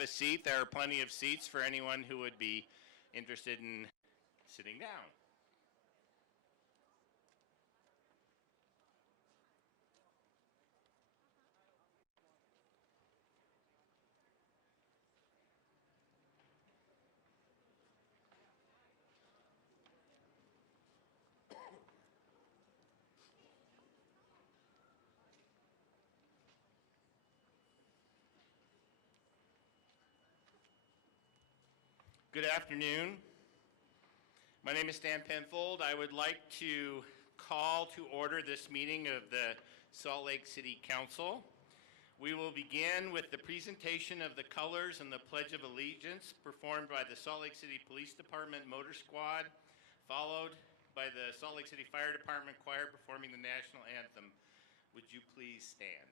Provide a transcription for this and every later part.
have a seat. There are plenty of seats for anyone who would be interested in sitting down. Good afternoon. My name is Stan Penfold. I would like to call to order this meeting of the Salt Lake City Council. We will begin with the presentation of the colors and the Pledge of Allegiance performed by the Salt Lake City Police Department Motor Squad, followed by the Salt Lake City Fire Department Choir performing the national anthem. Would you please stand?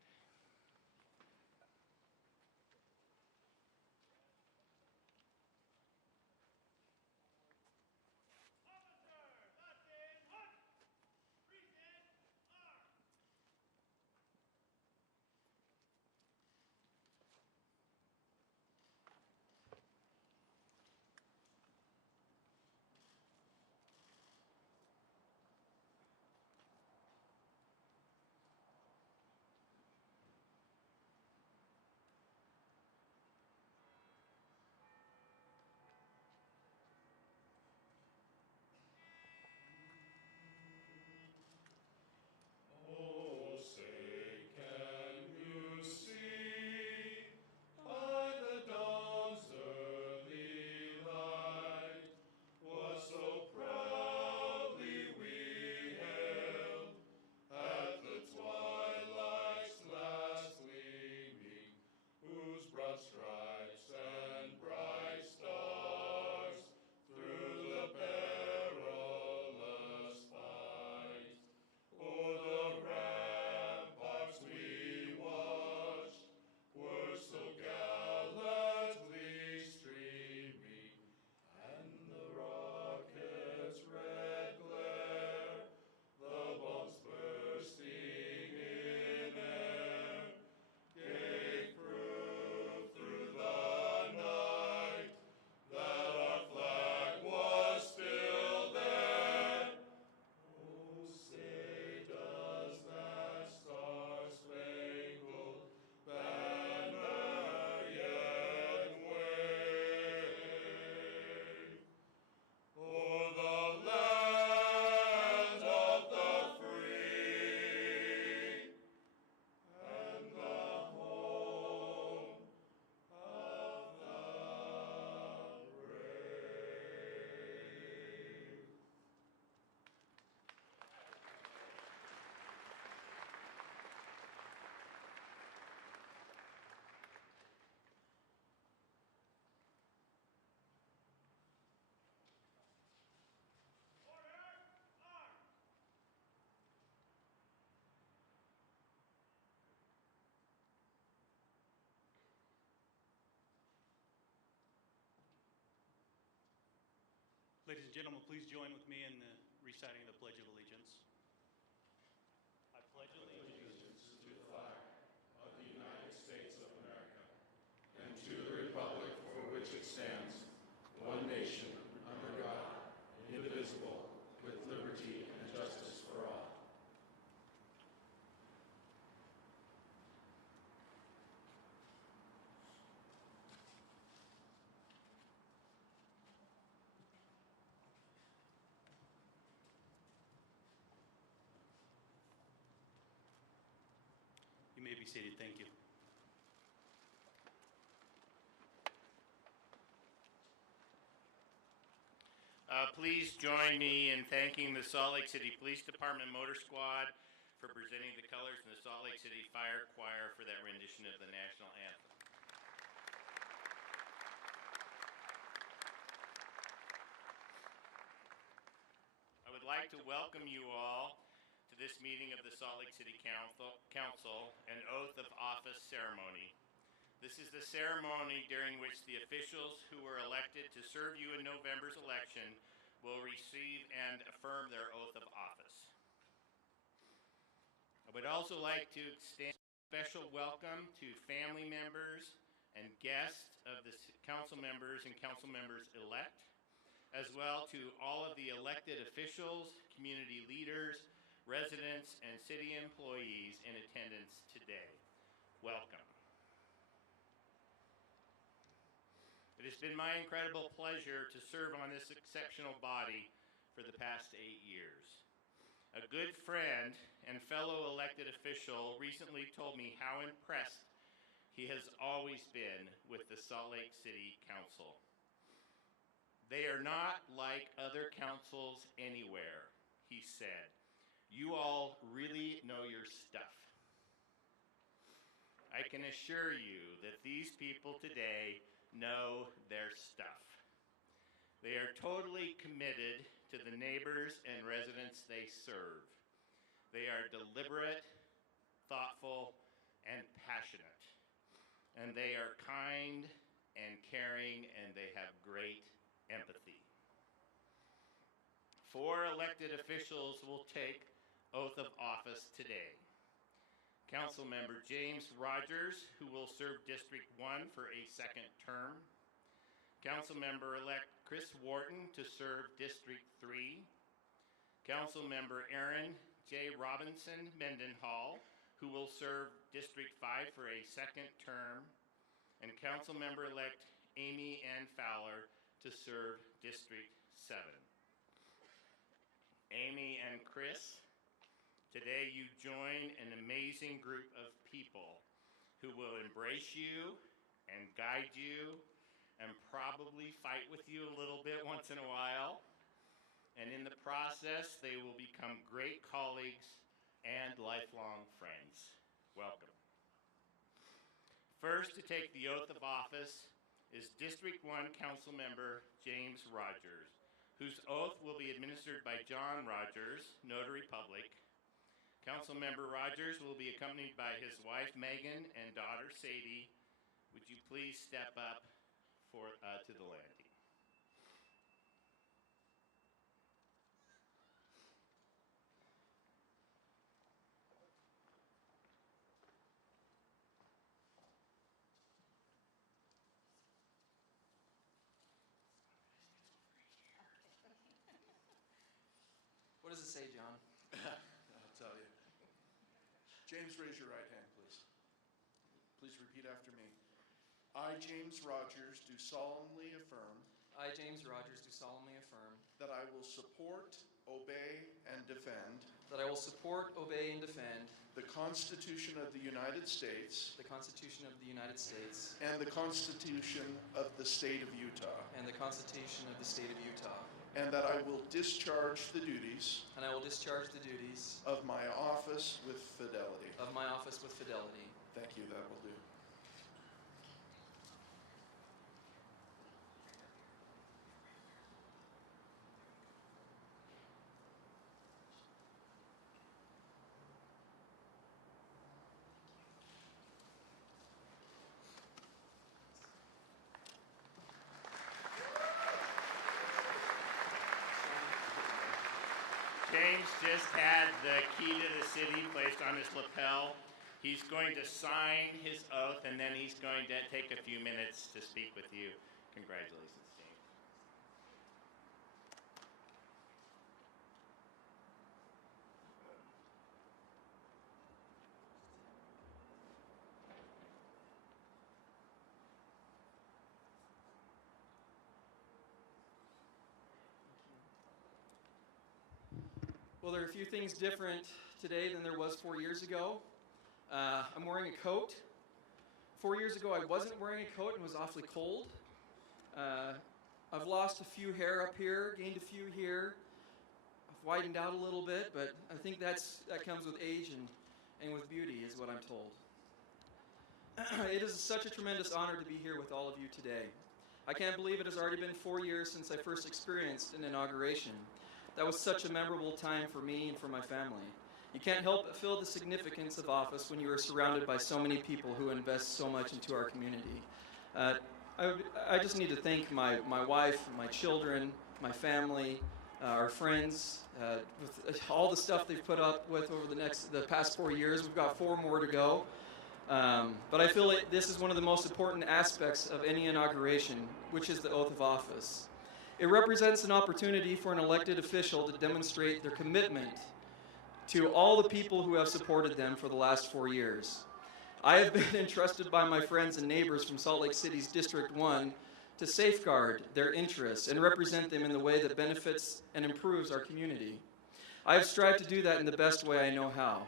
Ladies and gentlemen, please join with me in the reciting of the Pledge of Allegiance. I pledge allegiance to the flag of the United States of America and to the republic for which it stands, one nation, under God, indivisible, with liberty and justice for all. You may be seated. Thank you. Please join me in thanking the Salt Lake City Police Department Motor Squad for presenting the colors and the Salt Lake City Fire Choir for that rendition of the national anthem. I would like to welcome you all to this meeting of the Salt Lake City Council and Oath of Office ceremony. This is the ceremony during which the officials who were elected to serve you in November's election will receive and affirm their oath of office. I would also like to extend a special welcome to family members and guests of the council members and council members-elect, as well to all of the elected officials, community leaders, residents, and city employees in attendance today. Welcome. It has been my incredible pleasure to serve on this exceptional body for the past 8 years. A good friend and fellow elected official recently told me how impressed he has always been with the Salt Lake City Council. They are not like other councils anywhere, he said. You all really know your stuff. I can assure you that these people today know their stuff. They are totally committed to the neighbors and residents they serve. They are deliberate, thoughtful, and passionate. And they are kind and caring, and they have great empathy. 4 elected officials will take oath of office today. Councilmember James Rogers, who will serve District 1 for a 2nd term. Councilmember-elect Chris Wharton to serve District 3. Councilmember Aaron J. Robinson Mendenhall, who will serve District 5 for a 2nd term. And Councilmember-elect Amy Ann Fowler to serve District 7. Amy and Chris, today you join an amazing group of people who will embrace you and guide you and probably fight with you a little bit once in a while. And in the process, they will become great colleagues and lifelong friends. Welcome. First to take the oath of office is District 1 Councilmember James Rogers, whose oath will be administered by John Rogers, Notary Public. Councilmember Rogers will be accompanied by his wife Megan and daughter Sadie. Would you please step up to the landing? What does it say, John? I'll tell you. James, raise your right hand, please. Please repeat after me. I, James Rogers, do solemnly affirm I, James Rogers, do solemnly affirm that I will support, obey, and defend that I will support, obey, and defend the Constitution of the United States the Constitution of the United States and the Constitution of the State of Utah, and the Constitution of the State of Utah, and that I will discharge the duties and I will discharge the duties of my office with fidelity. of my office with fidelity. Thank you, that will do. James just had the key to the city placed on his lapel. He's going to sign his oath, and then he's going to take a few minutes to speak with you. Congratulations, James. Well, there are a few things different today than there was 4 years ago. I'm wearing a coat. 4 years ago, I wasn't wearing a coat and it was awfully cold. I've lost a few hair up here, gained a few here. I've widened out a little bit, but I think that comes with age and with beauty, is what I'm told. It is such a tremendous honor to be here with all of you today. I can't believe it has already been 4 years since I first experienced an inauguration. That was such a memorable time for me and for my family. You can't help but feel the significance of office when you are surrounded by so many people who invest so much into our community. I just need to thank my wife, my children, my family, our friends, with all the stuff they've put up with over the past 4 years. We've got 4 more to go. But I feel like this is one of the most important aspects of any inauguration, which is the oath of office. It represents an opportunity for an elected official to demonstrate their commitment to all the people who have supported them for the last 4 years. I have been entrusted by my friends and neighbors from Salt Lake City's District 1 to safeguard their interests and represent them in the way that benefits and improves our community. I have strived to do that in the best way I know how,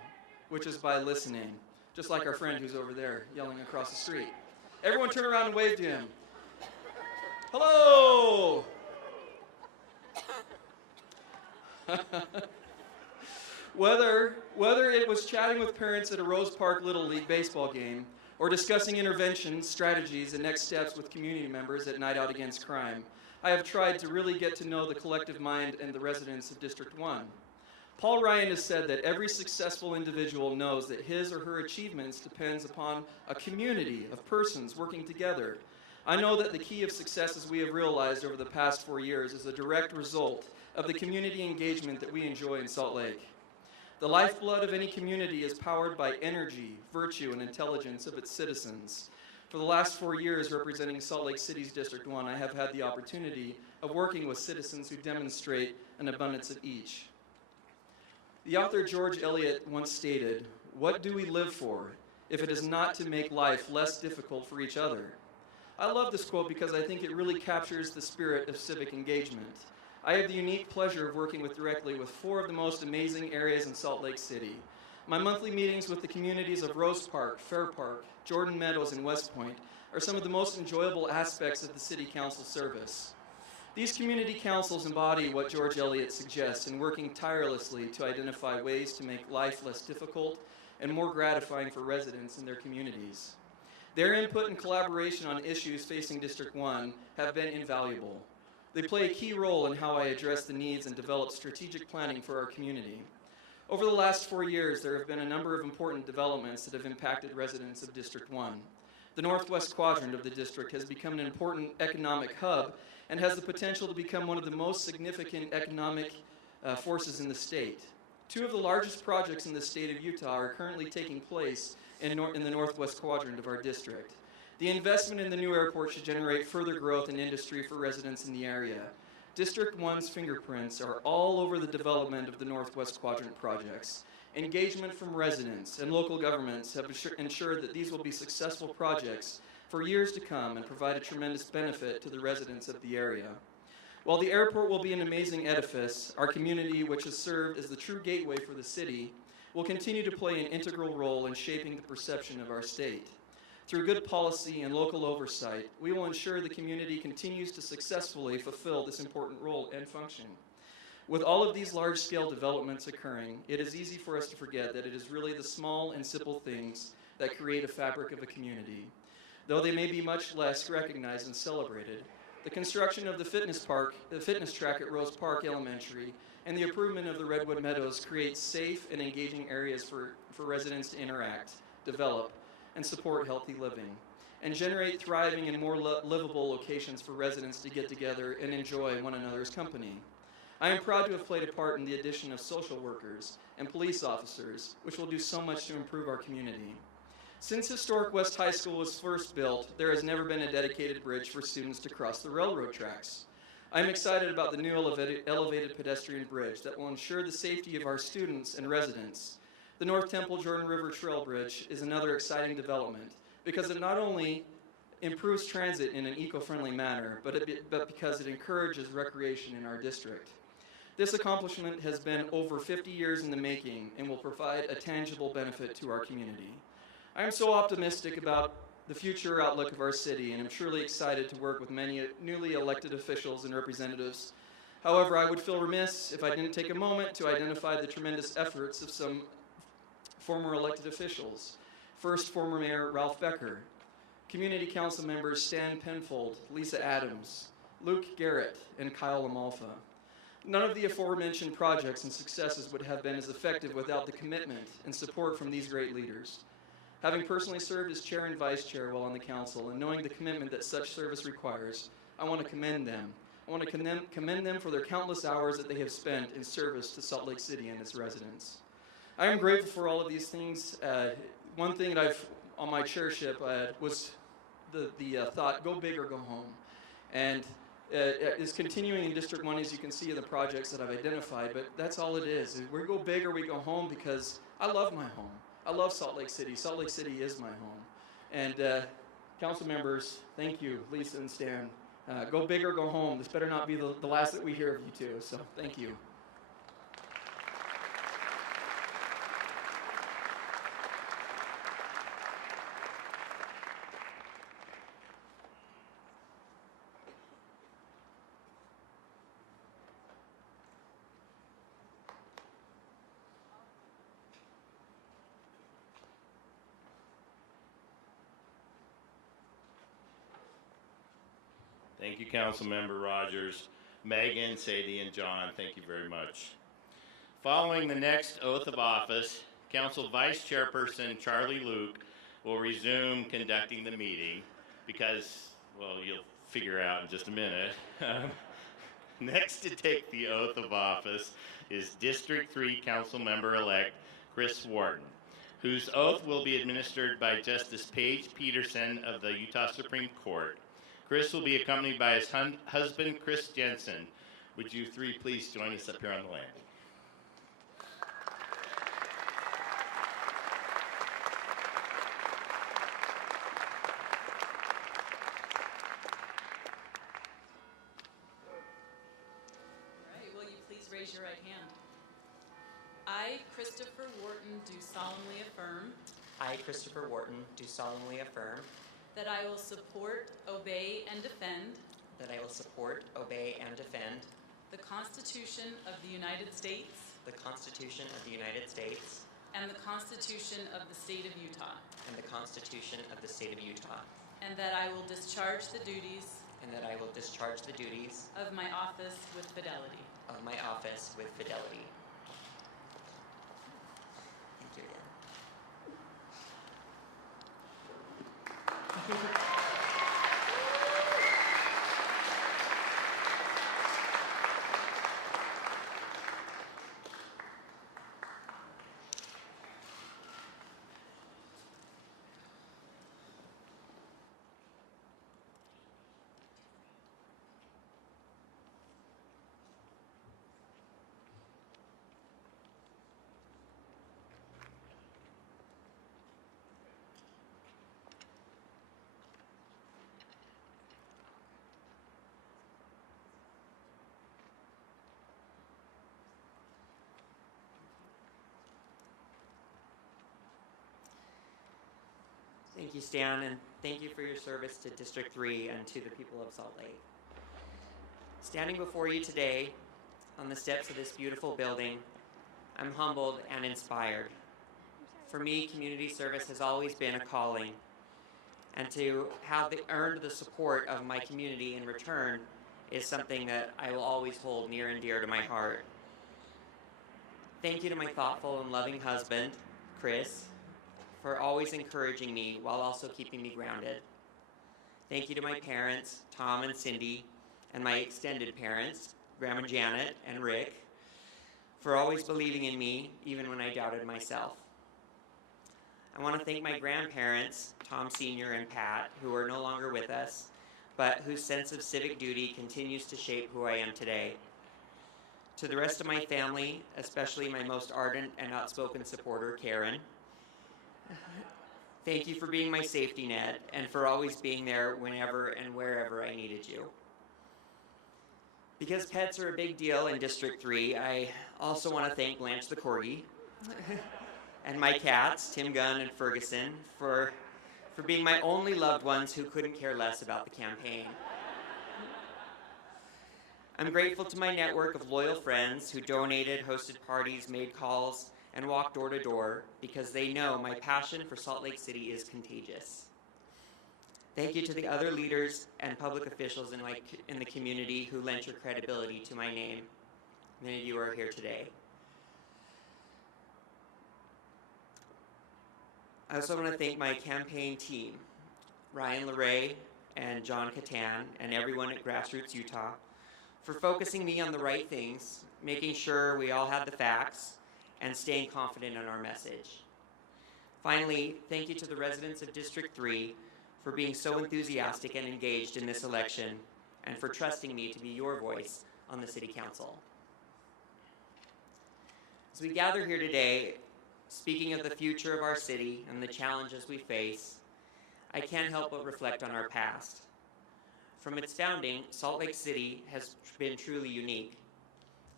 which is by listening, just like our friend who's over there yelling across the street. Everyone turn around and wave to him. Hello! Whether it was chatting with parents at a Rose Park Little League baseball game, or discussing interventions, strategies, and next steps with community members at Night Out Against Crime, I have tried to really get to know the collective mind and the residents of District 1. Paul Ryan has said that every successful individual knows that his or her achievements depends upon a community of persons working together. I know that the key of successes we have realized over the past 4 years is a direct result of the community engagement that we enjoy in Salt Lake. The lifeblood of any community is powered by energy, virtue, and intelligence of its citizens. For the last 4 years representing Salt Lake City's District 1, I have had the opportunity of working with citizens who demonstrate an abundance of each. The author George Eliot once stated, "What do we live for if it is not to make life less difficult for each other?" I love this quote because I think it really captures the spirit of civic engagement. I have the unique pleasure of working directly with 4 of the most amazing areas in Salt Lake City. My monthly meetings with the communities of Rose Park, Fair Park, Jordan Meadows, and West Point are some of the most enjoyable aspects of the City Council service. These community councils embody what George Eliot suggests in working tirelessly to identify ways to make life less difficult and more gratifying for residents in their communities. Their input and collaboration on issues facing District 1 have been invaluable. They play a key role in how I address the needs and develop strategic planning for our community. Over the last 4 years, there have been a number of important developments that have impacted residents of District 1. The northwest quadrant of the district has become an important economic hub and has the potential to become one of the most significant economic forces in the state. 2 of the largest projects in the state of Utah are currently taking place in the northwest quadrant of our district. The investment in the new airport should generate further growth in industry for residents in the area. District 1's fingerprints are all over the development of the northwest quadrant projects. Engagement from residents and local governments have ensured that these will be successful projects for years to come and provide a tremendous benefit to the residents of the area. While the airport will be an amazing edifice, our community, which has served as the true gateway for the city, will continue to play an integral role in shaping the perception of our state. Through good policy and local oversight, we will ensure the community continues to successfully fulfill this important role and function. With all of these large-scale developments occurring, it is easy for us to forget that it is really the small and simple things that create a fabric of a community. Though they may be much less recognized and celebrated, the construction of the fitness track at Rose Park Elementary, and the improvement of the Redwood Meadows creates safe and engaging areas for residents to interact, develop, and support healthy living, and generate thriving and more livable locations for residents to get together and enjoy one another's company. I am proud to have played a part in the addition of social workers and police officers, which will do so much to improve our community. Since historic West High School was first built, there has never been a dedicated bridge for students to cross the railroad tracks. I am excited about the new elevated pedestrian bridge that will ensure the safety of our students and residents. The North Temple Jordan River Trail Bridge is another exciting development because it not only improves transit in an eco-friendly manner, but because it encourages recreation in our district. This accomplishment has been over 50 years in the making and will provide a tangible benefit to our community. I am so optimistic about the future outlook of our city, and I'm truly excited to work with many newly elected officials and representatives. However, I would feel remiss if I didn't take a moment to identify the tremendous efforts of some former elected officials. First, former Mayor Ralph Becker, Community Council members Stan Penfold, Lisa Adams, Luke Garrett, and Kyle Amalfa. None of the aforementioned projects and successes would have been as effective without the commitment and support from these great leaders. Having personally served as chair and vice chair while on the council and knowing the commitment that such service requires, I want to commend them. I want to commend them for their countless hours that they have spent in service to Salt Lake City and its residents. I am grateful for all of these things. One thing that I've on my chairship was the thought, go big or go home. And it's continuing in District 1, as you can see in the projects that I've identified, but that's all it is. We go big or we go home, because I love my home. I love Salt Lake City. Salt Lake City is my home. And council members, thank you, Lisa and Stan. Go big or go home. This better not be the last that we hear of you two, so thank you. Thank you, Councilmember Rogers. Megan, Sadie, and John, thank you very much. Following the next oath of office, Council Vice Chairperson Charlie Luke will resume conducting the meeting because, well, you'll figure out in just a minute. Next to take the oath of office is District 3 Councilmember-elect Chris Wharton, whose oath will be administered by Justice Paige Peterson of the Utah Supreme Court. Chris will be accompanied by his husband, Chris Jensen. Would you three please join us up here on the landing? All right, will you please raise your right hand? I, Christopher Wharton, do solemnly affirm I, Christopher Wharton, do solemnly affirm that I will support, obey, and defend that I will support, obey, and defend the Constitution of the United States the Constitution of the United States and the Constitution of the State of Utah, and the Constitution of the State of Utah, and that I will discharge the duties and that I will discharge the duties of my office with fidelity. of my office with fidelity. Thank you again. Thank you, Stan, and thank you for your service to District 3 and to the people of Salt Lake. Standing before you today on the steps of this beautiful building, I'm humbled and inspired. For me, community service has always been a calling, and to have earned the support of my community in return is something that I will always hold near and dear to my heart. Thank you to my thoughtful and loving husband, Chris, for always encouraging me while also keeping me grounded. Thank you to my parents, Tom and Cindy, and my extended parents, Grandma Janet and Rick, for always believing in me even when I doubted myself. I want to thank my grandparents, Tom Sr. and Pat, who are no longer with us, but whose sense of civic duty continues to shape who I am today. To the rest of my family, especially my most ardent and outspoken supporter, Karen, thank you for being my safety net and for always being there whenever and wherever I needed you. Because pets are a big deal in District 3, I also want to thank Blanche the Corgi and my cats, Tim Gunn and Ferguson, for being my only loved ones who couldn't care less about the campaign. I'm grateful to my network of loyal friends who donated, hosted parties, made calls, and walked door to door because they know my passion for Salt Lake City is contagious. Thank you to the other leaders and public officials in the community who lent your credibility to my name. Many of you are here today. I also want to thank my campaign team, Ryan LeRae and John Catan, and everyone at Grassroots Utah, for focusing me on the right things, making sure we all had the facts, and staying confident in our message. Finally, thank you to the residents of District 3 for being so enthusiastic and engaged in this election and for trusting me to be your voice on the City Council. As we gather here today, speaking of the future of our city and the challenges we face, I can't help but reflect on our past. From its founding, Salt Lake City has been truly unique.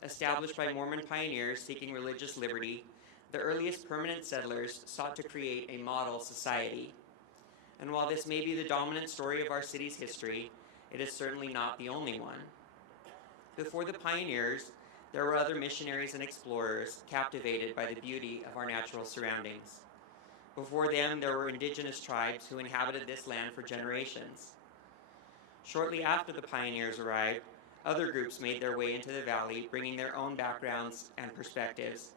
Established by Mormon pioneers seeking religious liberty, the earliest permanent settlers sought to create a model society. And while this may be the dominant story of our city's history, it is certainly not the only one. Before the pioneers, there were other missionaries and explorers captivated by the beauty of our natural surroundings. Before them, there were indigenous tribes who inhabited this land for generations. Shortly after the pioneers arrived, other groups made their way into the valley, bringing their own backgrounds and perspectives,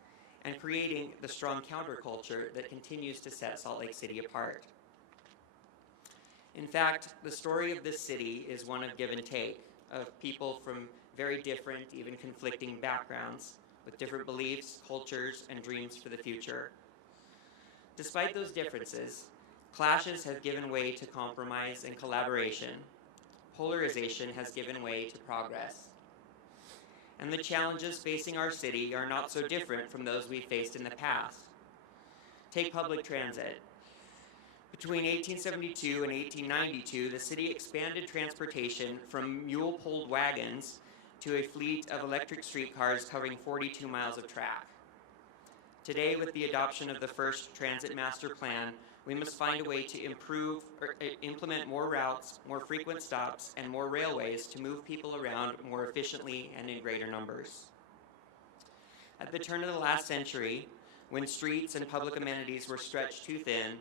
and creating the strong counterculture that continues to set Salt Lake City apart. In fact, the story of this city is one of give and take, of people from very different, even conflicting backgrounds, with different beliefs, cultures, and dreams for the future. Despite those differences, clashes have given way to compromise and collaboration. Polarization has given way to progress. And the challenges facing our city are not so different from those we faced in the past. Take public transit. Between 1872 and 1892, the city expanded transportation from mule-pulled wagons to a fleet of electric streetcars covering 42 miles of track. Today, with the adoption of the first Transit Master Plan, we must find a way to implement more routes, more frequent stops, and more railways to move people around more efficiently and in greater numbers. At the turn of the last century, when streets and public amenities were stretched too thin,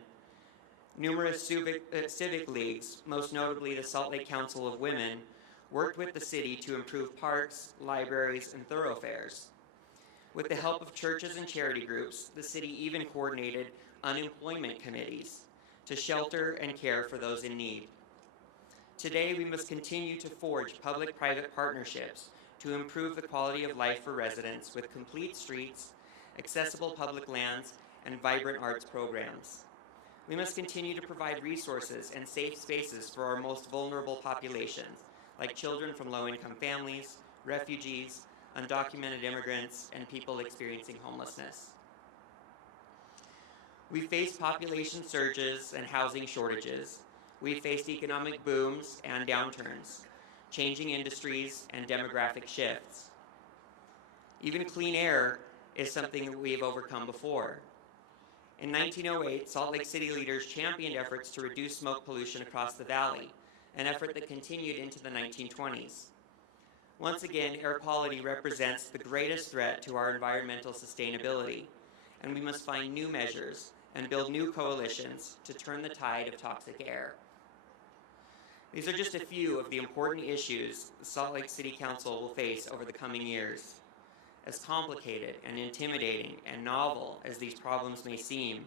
numerous civic leagues, most notably the Salt Lake Council of Women, worked with the city to improve parks, libraries, and thoroughfares. With the help of churches and charity groups, the city even coordinated unemployment committees to shelter and care for those in need. Today, we must continue to forge public-private partnerships to improve the quality of life for residents with complete streets, accessible public lands, and vibrant arts programs. We must continue to provide resources and safe spaces for our most vulnerable populations, like children from low-income families, refugees, undocumented immigrants, and people experiencing homelessness. We faced population surges and housing shortages. We faced economic booms and downturns, changing industries and demographic shifts. Even clean air is something that we have overcome before. In 1908, Salt Lake City leaders championed efforts to reduce smoke pollution across the valley, an effort that continued into the 1920s. Once again, air quality represents the greatest threat to our environmental sustainability, and we must find new measures and build new coalitions to turn the tide of toxic air. These are just a few of the important issues the Salt Lake City Council will face over the coming years. As complicated and intimidating and novel as these problems may seem,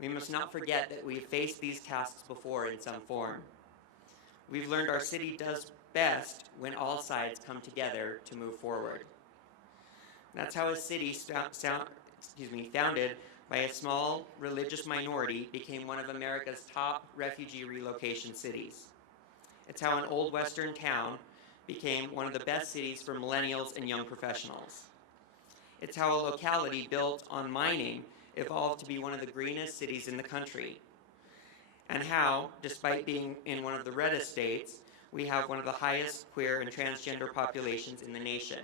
we must not forget that we have faced these tasks before in some form. We've learned our city does best when all sides come together to move forward. That's how a city founded by a small religious minority became one of America's top refugee relocation cities. It's how an old Western town became one of the best cities for millennials and young professionals. It's how a locality built on mining evolved to be one of the greenest cities in the country. And how, despite being in one of the reddest states, we have one of the highest queer and transgender populations in the nation.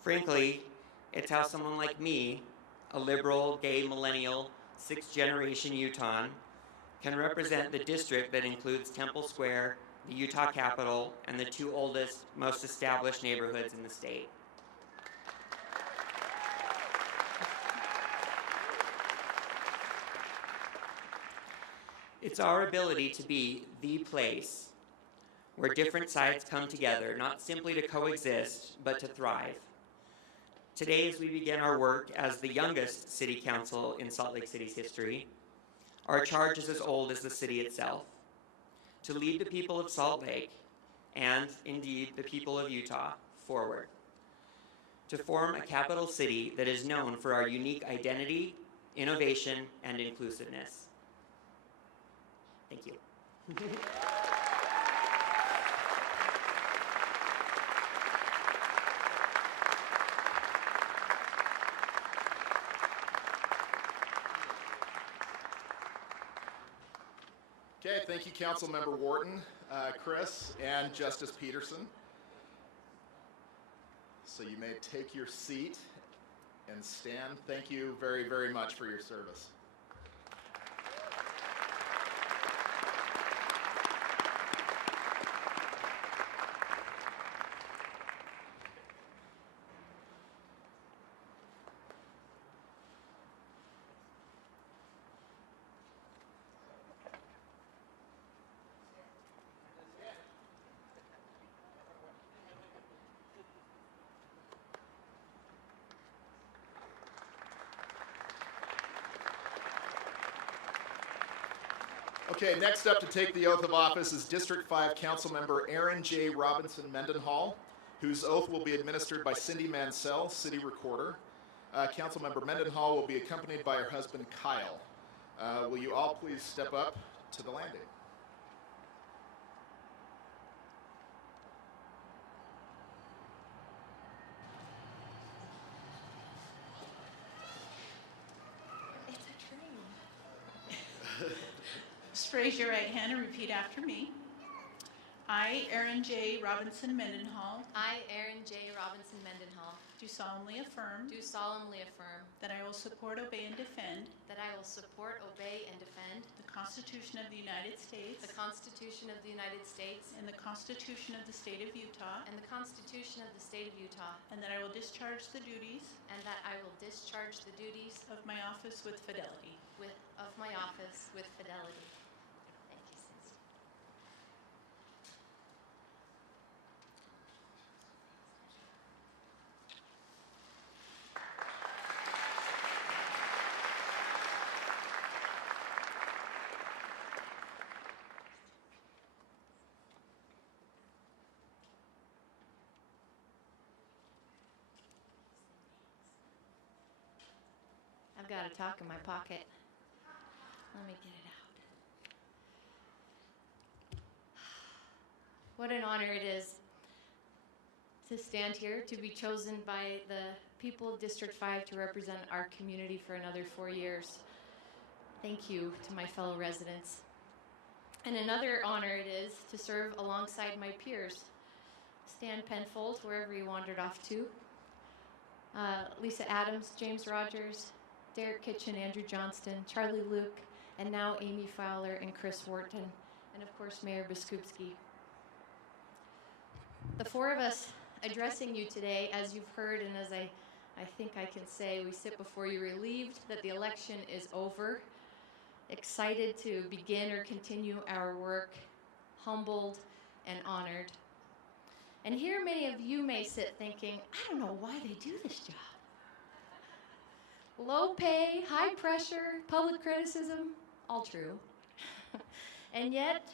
Frankly, it's how someone like me, a liberal, gay millennial, sixth-generation Utahn, can represent the district that includes Temple Square, the Utah Capitol, and the two oldest, most established neighborhoods in the state. It's our ability to be the place where different sides come together, not simply to coexist, but to thrive. Today, as we begin our work as the youngest city council in Salt Lake City's history, our charge is as old as the city itself: to lead the people of Salt Lake, and indeed the people of Utah, forward. To form a capital city that is known for our unique identity, innovation, and inclusiveness. Thank you. Okay, thank you, Councilmember Wharton, Chris, and Justice Peterson. So you may take your seat and stand. Thank you very, very much for your service. Okay, next up to take the oath of office is District 5 Councilmember Aaron J. Robinson Mendenhall, whose oath will be administered by Cindy Mansell, City Recorder. Councilmember Mendenhall will be accompanied by her husband, Kyle. Will you all please step up to the landing? Just raise your right hand and repeat after me. I, Aaron J. Robinson Mendenhall, I, Aaron J. Robinson Mendenhall, do solemnly affirm do solemnly affirm that I will support, obey, and defend that I will support, obey, and defend the Constitution of the United States the Constitution of the United States and the Constitution of the State of Utah, and the Constitution of the State of Utah, and that I will discharge the duties and that I will discharge the duties of my office with fidelity. of my office with fidelity. Thank you, Cindy. I've got a talk in my pocket. Let me get it out. What an honor it is to stand here, to be chosen by the people of District 5 to represent our community for another 4 years. Thank you to my fellow residents. And another honor it is to serve alongside my peers. Stan Penfold, wherever he wandered off to. Lisa Adams, James Rogers, Derek Kitchen, Andrew Johnston, Charlie Luke, and now Amy Fowler and Chris Wharton, and of course Mayor Biskupski. The four of us addressing you today, as you've heard and as I think I can say, we sit before you relieved that the election is over, excited to begin or continue our work, humbled and honored. And here many of you may sit thinking, I don't know why they do this job. Low pay, high pressure, public criticism, all true. And yet,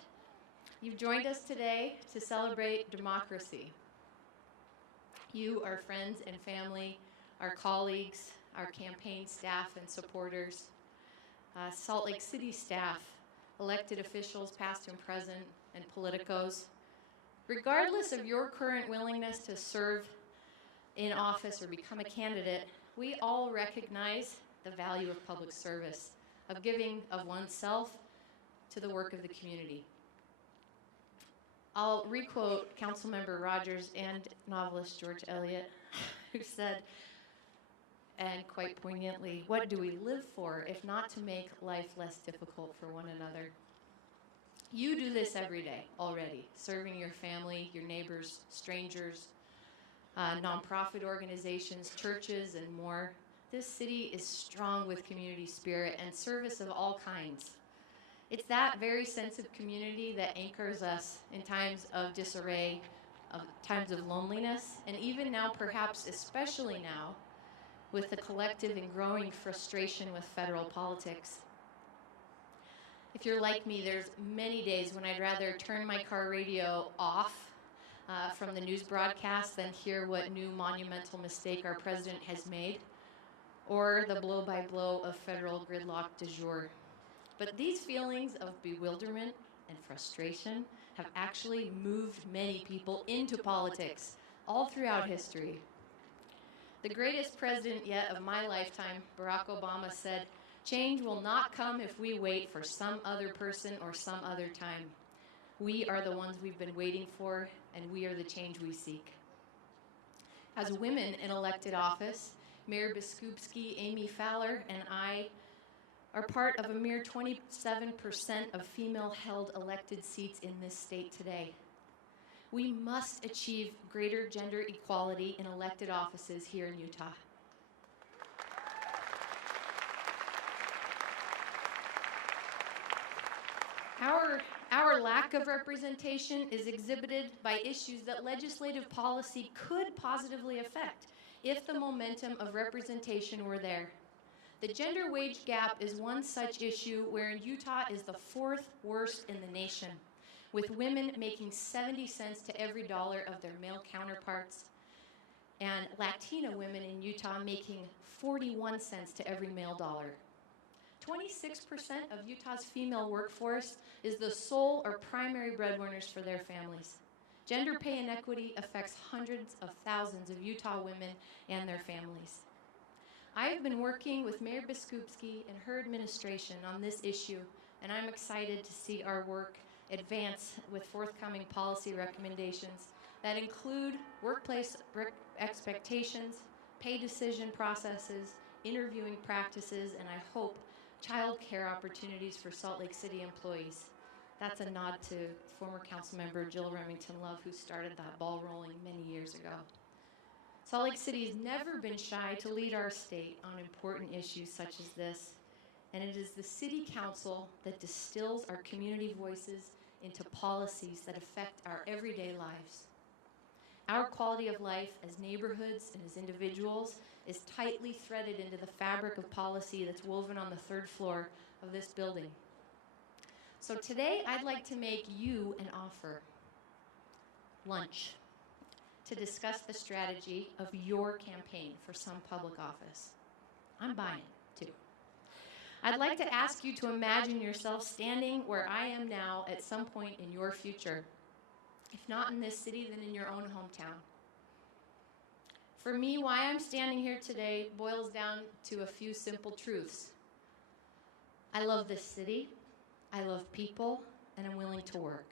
you've joined us today to celebrate democracy. You, our friends and family, our colleagues, our campaign staff and supporters, Salt Lake City staff, elected officials past and present, and politicos. Regardless of your current willingness to serve in office or become a candidate, we all recognize the value of public service, of giving of oneself to the work of the community. I'll requote Councilmember Rogers and novelist George Eliot, who said, and quite poignantly, what do we live for if not to make life less difficult for one another? You do this every day already, serving your family, your neighbors, strangers, nonprofit organizations, churches, and more. This city is strong with community spirit and service of all kinds. It's that very sense of community that anchors us in times of disarray, of times of loneliness, and even now, perhaps especially now, with the collective and growing frustration with federal politics. If you're like me, there's many days when I'd rather turn my car radio off from the news broadcast than hear what new monumental mistake our president has made, or the blow-by-blow of federal gridlock du jour. But these feelings of bewilderment and frustration have actually moved many people into politics all throughout history. The greatest president yet of my lifetime, Barack Obama, said, "Change will not come if we wait for some other person or some other time. We are the ones we've been waiting for, and we are the change we seek." As women in elected office, Mayor Biskupski, Amy Fowler, and I are part of a mere 27% of female-held elected seats in this state today. We must achieve greater gender equality in elected offices here in Utah. Our lack of representation is exhibited by issues that legislative policy could positively affect if the momentum of representation were there. The gender wage gap is one such issue wherein Utah is the 4th worst in the nation, with women making 70 cents to every dollar of their male counterparts, and Latina women in Utah making 41 cents to every male dollar. 26% of Utah's female workforce is the sole or primary breadwinners for their families. Gender pay inequity affects hundreds of thousands of Utah women and their families. I have been working with Mayor Biskupski and her administration on this issue, and I'm excited to see our work advance with forthcoming policy recommendations that include workplace expectations, pay decision processes, interviewing practices, and I hope child care opportunities for Salt Lake City employees. That's a nod to former council member Jill Remington Love, who started that ball rolling many years ago. Salt Lake City has never been shy to lead our state on important issues such as this, and it is the City Council that distills our community voices into policies that affect our everyday lives. Our quality of life as neighborhoods and as individuals is tightly threaded into the fabric of policy that's woven on the 3rd floor of this building. So today, I'd like to make you an offer. Lunch. To discuss the strategy of your campaign for some public office. I'm buying, too. I'd like to ask you to imagine yourself standing where I am now at some point in your future. If not in this city, then in your own hometown. For me, why I'm standing here today boils down to a few simple truths. I love this city, I love people, and I'm willing to work.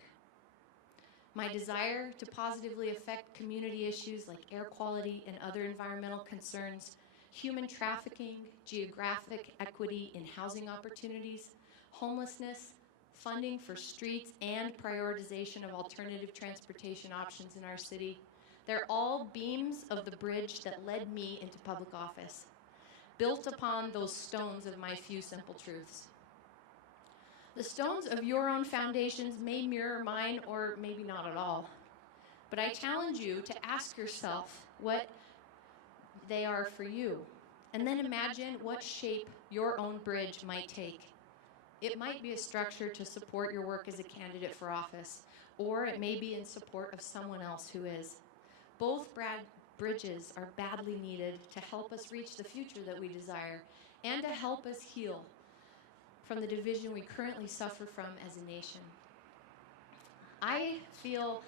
My desire to positively affect community issues like air quality and other environmental concerns, human trafficking, geographic equity in housing opportunities, homelessness, funding for streets, and prioritization of alternative transportation options in our city. They're all beams of the bridge that led me into public office, built upon those stones of my few simple truths. The stones of your own foundations may mirror mine or maybe not at all, but I challenge you to ask yourself what they are for you, and then imagine what shape your own bridge might take. It might be a structure to support your work as a candidate for office, or it may be in support of someone else who is. Both bridges are badly needed to help us reach the future that we desire and to help us heal from the division we currently suffer from as a nation. I feel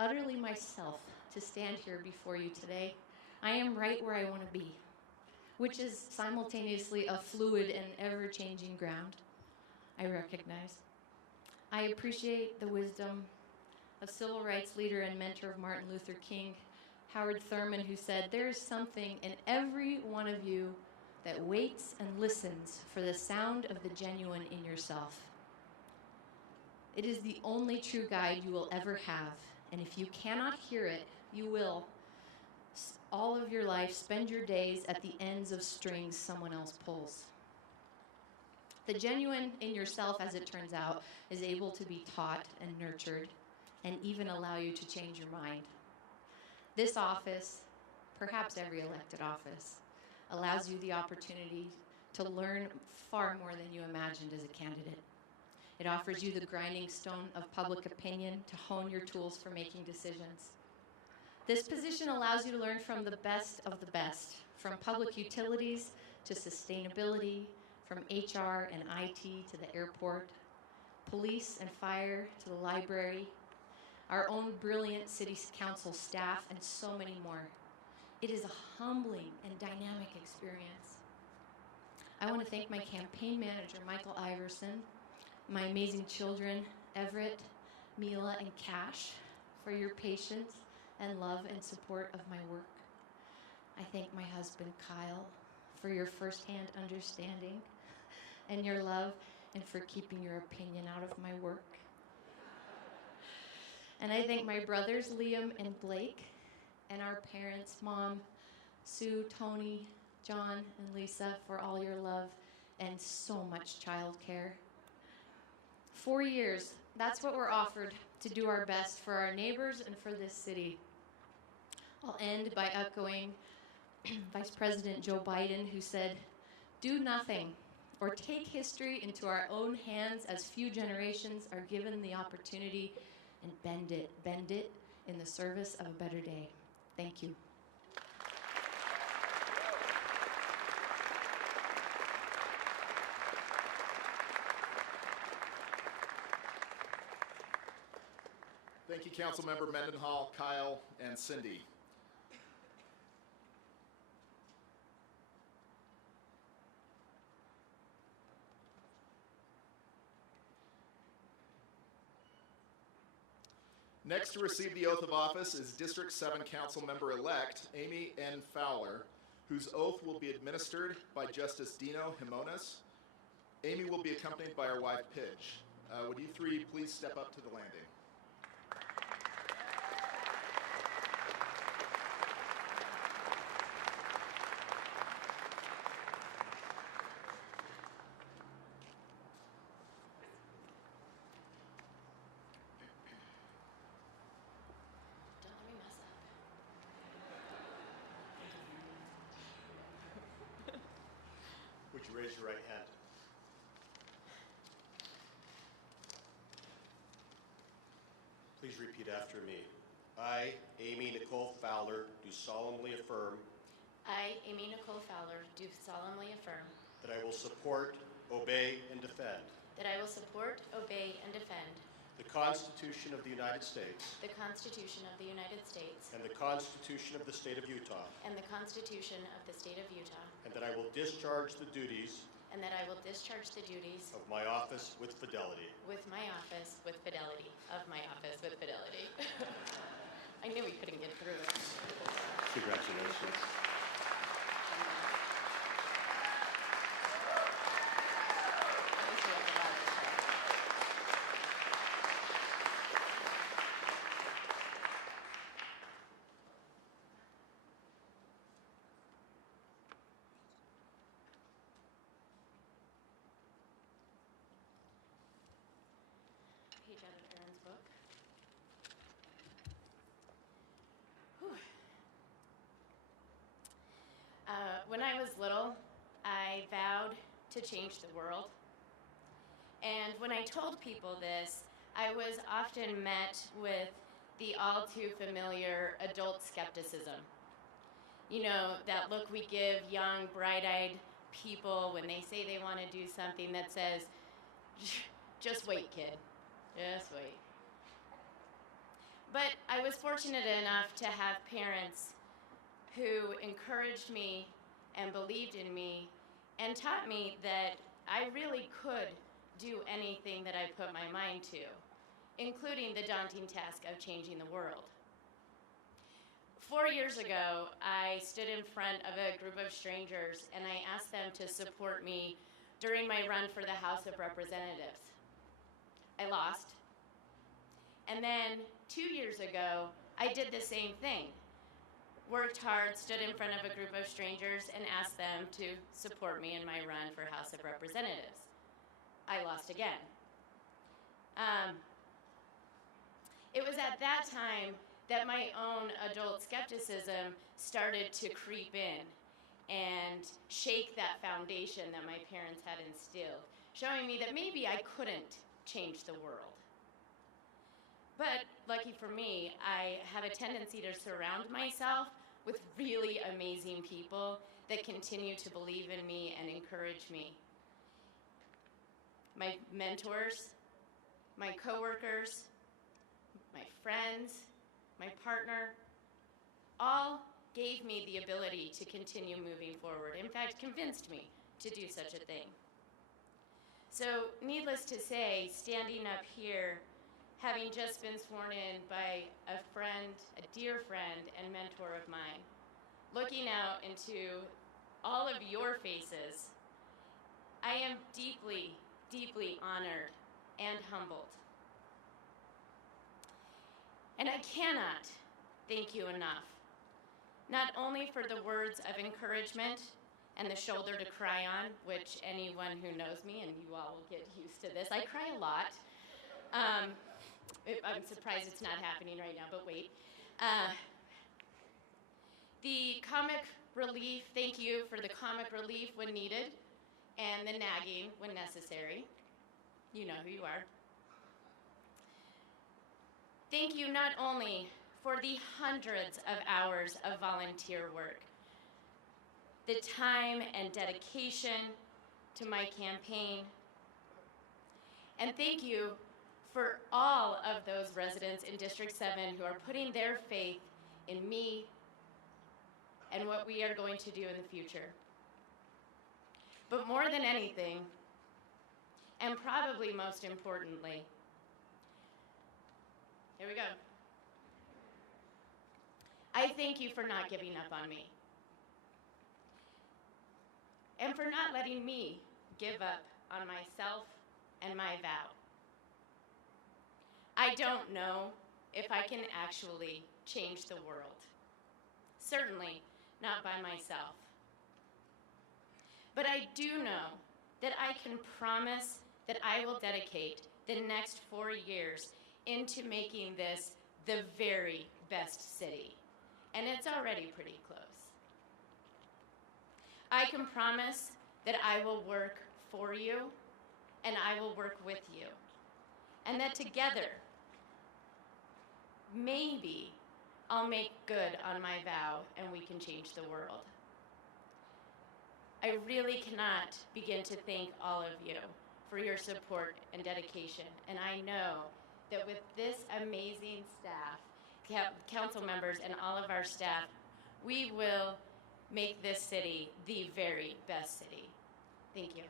utterly myself to stand here before you today. I am right where I want to be, which is simultaneously a fluid and ever-changing ground, I recognize. I appreciate the wisdom of civil rights leader and mentor of Martin Luther King, Howard Thurman, who said, "There is something in every one of you that waits and listens for the sound of the genuine in yourself. It is the only true guide you will ever have, and if you cannot hear it, you will, all of your life, spend your days at the ends of strings someone else pulls." The genuine in yourself, as it turns out, is able to be taught and nurtured, and even allow you to change your mind. This office, perhaps every elected office, allows you the opportunity to learn far more than you imagined as a candidate. It offers you the grinding stone of public opinion to hone your tools for making decisions. This position allows you to learn from the best of the best, from public utilities to sustainability, from HR and IT to the airport, police and fire to the library, our own brilliant city council staff, and so many more. It is a humbling and dynamic experience. I want to thank my campaign manager, Michael Iverson, my amazing children, Everett, Mila, and Cash, for your patience and love and support of my work. I thank my husband, Kyle, for your firsthand understanding and your love, and for keeping your opinion out of my work. And I thank my brothers, Liam and Blake, and our parents, Mom, Sue, Tony, John, and Lisa, for all your love and so much childcare. 4 years, that's what we're offered to do our best for our neighbors and for this city. I'll end by echoing Vice President Joe Biden, who said, "Do nothing or take history into our own hands as few generations are given the opportunity, and bend it in the service of a better day." Thank you. Thank you, Councilmember Mendenhall, Kyle, and Cindy. Next to receive the oath of office is District 7 Councilmember-elect Amy N. Fowler, whose oath will be administered by Justice Dino Jimones. Amy will be accompanied by our wife, Pidge. Would you three please step up to the landing? Would you raise your right hand? Please repeat after me. I, Amy Nicole Fowler, do solemnly affirm I, Amy Nicole Fowler, do solemnly affirm that I will support, obey, and defend that I will support, obey, and defend the Constitution of the United States the Constitution of the United States and the Constitution of the State of Utah, and the Constitution of the State of Utah, and that I will discharge the duties and that I will discharge the duties of my office with fidelity. of my office with fidelity. I knew we couldn't get through it. Congratulations. Page out of Aaron's book. Whew. When I was little, I vowed to change the world. And when I told people this, I was often met with the all too familiar adult skepticism. You know, that look we give young, bright-eyed people when they say they want to do something that says, "Just wait, kid. Just wait." But I was fortunate enough to have parents who encouraged me and believed in me and taught me that I really could do anything that I put my mind to, including the daunting task of changing the world. 4 years ago, I stood in front of a group of strangers and I asked them to support me during my run for the House of Representatives. I lost. And then 2 years ago, I did the same thing. Worked hard, stood in front of a group of strangers, and asked them to support me in my run for House of Representatives. I lost again. It was at that time that my own adult skepticism started to creep in and shake that foundation that my parents had instilled, showing me that maybe I couldn't change the world. But lucky for me, I have a tendency to surround myself with really amazing people that continue to believe in me and encourage me. My mentors, my coworkers, my friends, my partner, all gave me the ability to continue moving forward. In fact, convinced me to do such a thing. So, needless to say, standing up here, having just been sworn in by a friend, a dear friend and mentor of mine, looking out into all of your faces, I am deeply, deeply honored and humbled. And I cannot thank you enough, not only for the words of encouragement and the shoulder to cry on, which anyone who knows me, and you all will get used to this, I cry a lot. I'm surprised it's not happening right now, but wait. The comic relief, thank you for the comic relief when needed, and the nagging when necessary. You know who you are. Thank you not only for the hundreds of hours of volunteer work, the time and dedication to my campaign, and thank you for all of those residents in District 7 who are putting their faith in me and what we are going to do in the future. But more than anything, and probably most importantly, here we go. I thank you for not giving up on me, and for not letting me give up on myself and my vow. I don't know if I can actually change the world. Certainly not by myself. But I do know that I can promise that I will dedicate the next 4 years into making this the very best city. And it's already pretty close. I can promise that I will work for you and I will work with you. And that together, maybe I'll make good on my vow and we can change the world. I really cannot begin to thank all of you for your support and dedication. And I know that with this amazing staff, council members and all of our staff, we will make this city the very best city. Thank you.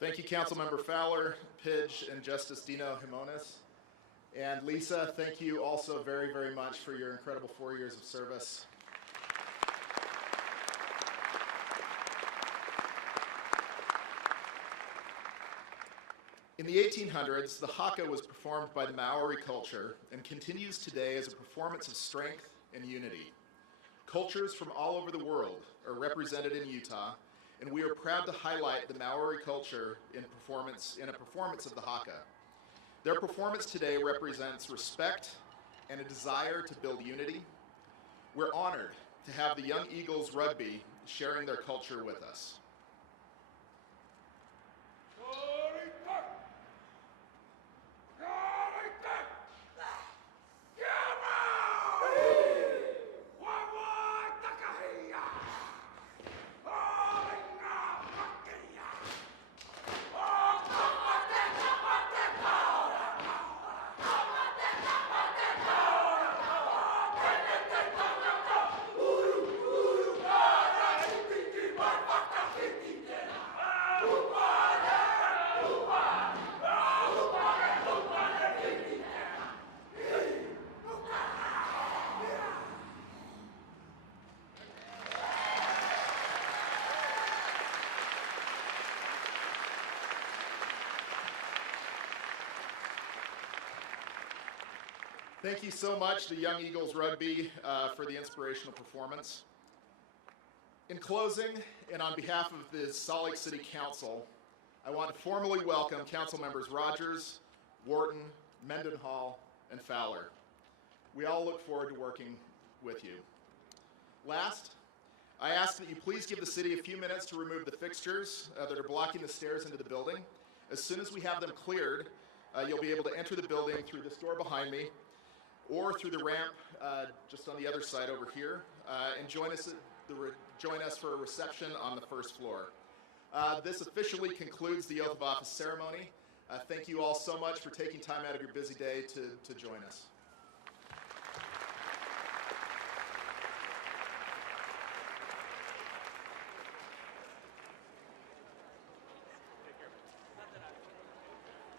Thank you, Councilmember Fowler, Pidge, and Justice Dino Jimenez. And Lisa, thank you also very, very much for your incredible 4 years of service. In the 1800s, the haka was performed by the Maori culture and continues today as a performance of strength and unity. Cultures from all over the world are represented in Utah, and we are proud to highlight the Maori culture in a performance of the haka. Their performance today represents respect and a desire to build unity. We're honored to have the Young Eagles Rugby sharing their culture with us. Thank you so much to Young Eagles Rugby for the inspirational performance. In closing, and on behalf of the Salt Lake City Council, I want to formally welcome Council members Rogers, Wharton, Mendenhall, and Fowler. We all look forward to working with you. Last, I ask that you please give the city a few minutes to remove the fixtures that are blocking the stairs into the building. As soon as we have them cleared, you'll be able to enter the building through this door behind me or through the ramp just on the other side over here and join us for a reception on the first floor. This officially concludes the oath of office ceremony. Thank you all so much for taking time out of your busy day to join us.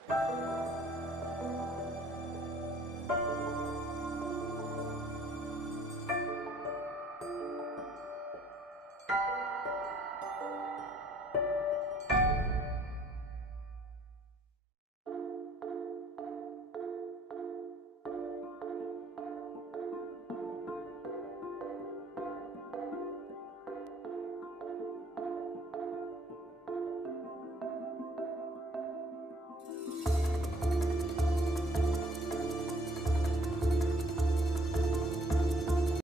Thank you.